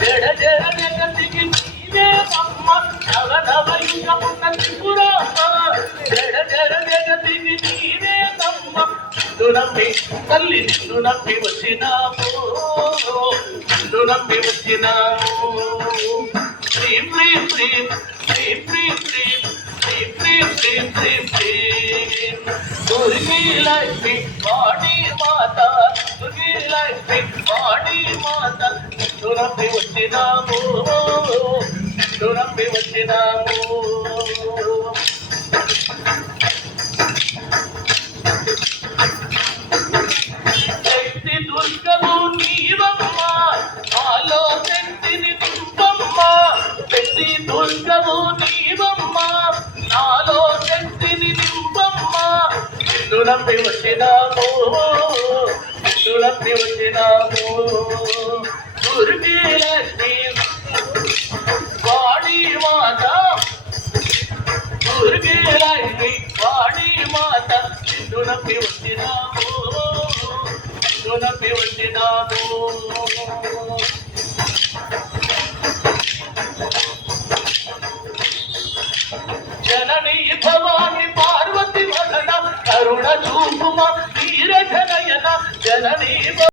జడ జడ జగతికి నీవే అమ్మ నవనవయుగమున్న త్రిపురమ్మ జడ జడ జగతికి నీవే అమ్మ నిన్ను నమ్మి తల్లి నిన్ను నమ్మి వచ్చినాము నిన్ను నమ్మి వచ్చినాము ప్రేమ్ ప్రేమ్ ప్రేమ్ ప్రేమ్ ప్రేమ్ ప్రేమ్ ప్రేమ్ ప్రేమ్ ప్రేమ్ ప్రేమ్ ప్రేమ్ దుర్గి లక్ష్మి వాణి మాత దుర్గి లక్ష్మి వాణి మాత నిన్ను నమ్మి వచ్చినాము నిన్ను నమ్మి వచ్చినాము శక్తి దుర్గము నీవమ్మ నాలో శక్తిని దుర్గమ్మ శక్తి దుర్గము నీవమ్మ నాలో శక్తిని నింపమ్మ నిన్ను నమ్మి వచ్చినాము నిన్ను నమ్మి వచ్చినాము దుర్గి లక్ష్మి వాణి మాత దుర్గి లక్ష్మి వాణి మాత నిన్ను నమ్మి వచ్చినాము నిన్ను నమ్మి వచ్చినాము జననీ భవాని పార్వతి వదన కరుణ చూపుమ వీర జనయన జననీ